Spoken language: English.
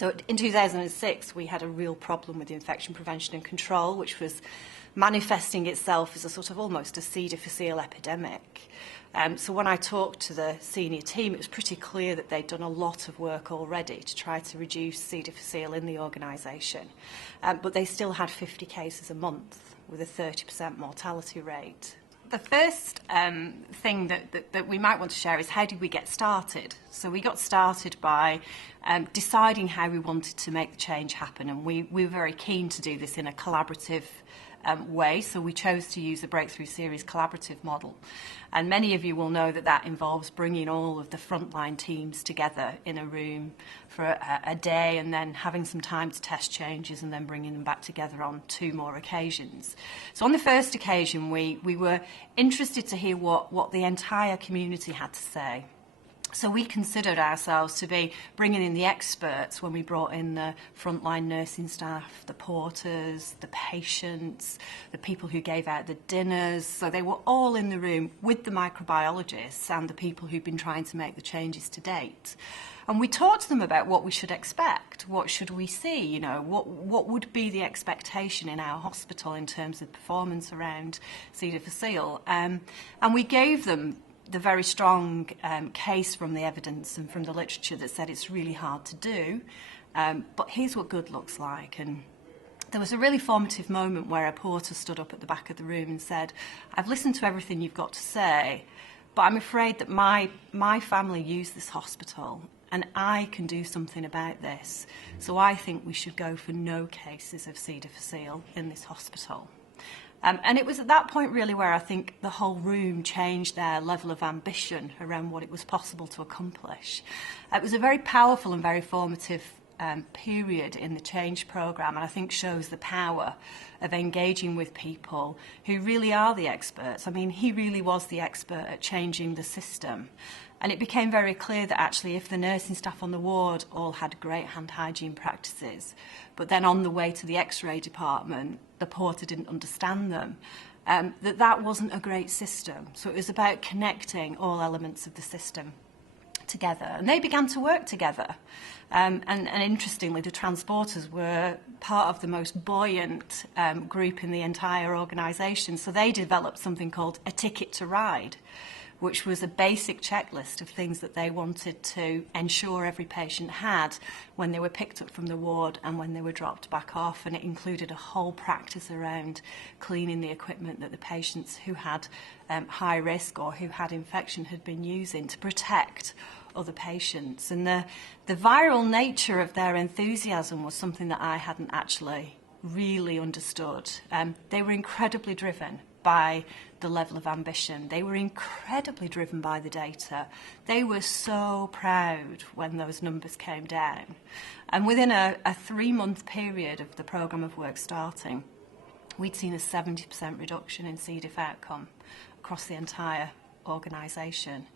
So in 2006, we had a real problem with infection prevention and control, which was manifesting itself as a sort of almost a C. difficile epidemic. So when I talked to the senior team, it was pretty clear that they'd done a lot of work already to try to reduce C. difficile in the organisation. But they still had 50 cases a month with a 30% mortality rate. The first thing that we might want to share is how did we get started? So we got started by deciding how we wanted to make the change happen, and we were very keen to do this in a collaborative way, so we chose to use the Breakthrough Series collaborative model. And many of you will know that that involves bringing all of the frontline teams together in a room for a day and then having some time to test changes and then bringing them back together on 2 more occasions. So on the first occasion, we were interested to hear what the entire community had to say. So we considered ourselves to be bringing in the experts when we brought in the frontline nursing staff, the porters, the patients, the people who gave out the dinners. So they were all in the room with the microbiologists and the people who'd been trying to make the changes to date. And we talked to them about what we should expect, what should we see, you know, what would be the expectation in our hospital in terms of performance around C. difficile. And we gave them the very strong case from the evidence and from the literature that said it's really hard to do, but here's what good looks like. And there was a really formative moment where a porter stood up at the back of the room and said, I've listened to everything you've got to say, but I'm afraid that my family use this hospital and I can do something about this. So I think we should go for no cases of C. difficile in this hospital. And it was at that point really where I think the whole room changed their level of ambition around what it was possible to accomplish. It was a very powerful and very formative period in the change programme, and I think shows the power of engaging with people who really are the experts. I mean, he really was the expert at changing the system. And it became very clear that actually if the nursing staff on the ward all had great hand hygiene practices, but then on the way to the X-ray department, the porter didn't understand them, that wasn't a great system. So it was about connecting all elements of the system together. And they began to work together. And interestingly, the transporters were part of the most buoyant group in the entire organisation. So they developed something called a ticket to ride, which was a basic checklist of things that they wanted to ensure every patient had when they were picked up from the ward and when they were dropped back off. And it included a whole practice around cleaning the equipment that the patients who had high risk or who had infection had been using to protect other patients. And the viral nature of their enthusiasm was something that I hadn't actually really understood. They were incredibly driven by the level of ambition. They were incredibly driven by the data. They were so proud when those numbers came down. And within a 3-month period of the programme of work starting, we'd seen a 70% reduction in C. diff outcome across the entire organisation.